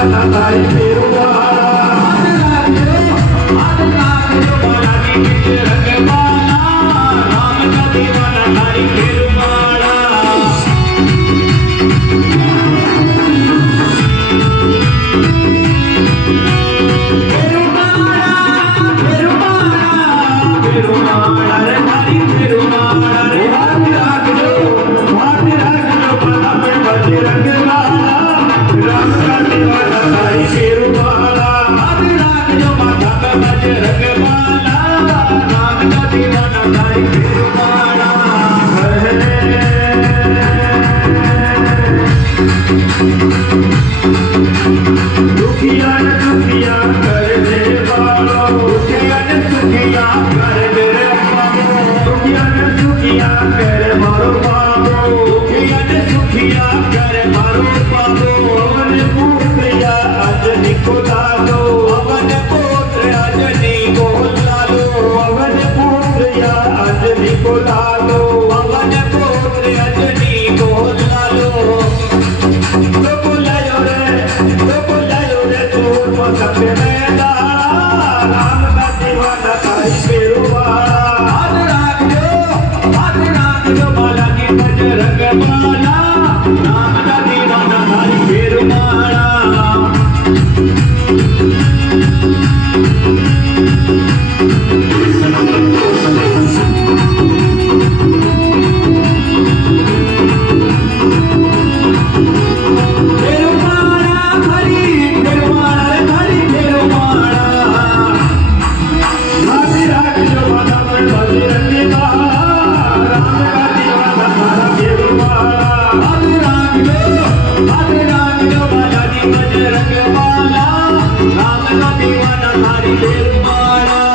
दीवाना तारी पेरुवाला आज राखजो बालाजी के रंगवाला राम का दीवाना तारी पेरुवाला पेरुवाला रे तारी पेरुवाला रे आज राखजो बाला पे बजे रंगवाला राम का दीवाना तारी पेरुवाला आज राखजो माथा पे बजे रंगवाला राम का दीवाना तारी पेरुवाला दुखिया न दुखिया कर दे बालो दुखिया न दुखिया कर दे बालो दुखिया न दुखिया कर मारो बाबो दुखिया न दुखिया कर मारो बाबो अवन पुत्रिया आज निकोला लो अवन पुत्र आज निकोला लो अवन पुत्रिया आज निकोला लो अवन पुत्र आज निकोला लो सबसे मेला राम का दीवाना तारी पेरुवाला आज राखजो बालाजी बजरंग बाला राम का दीवाना तारी पेरुवाला Peruwaala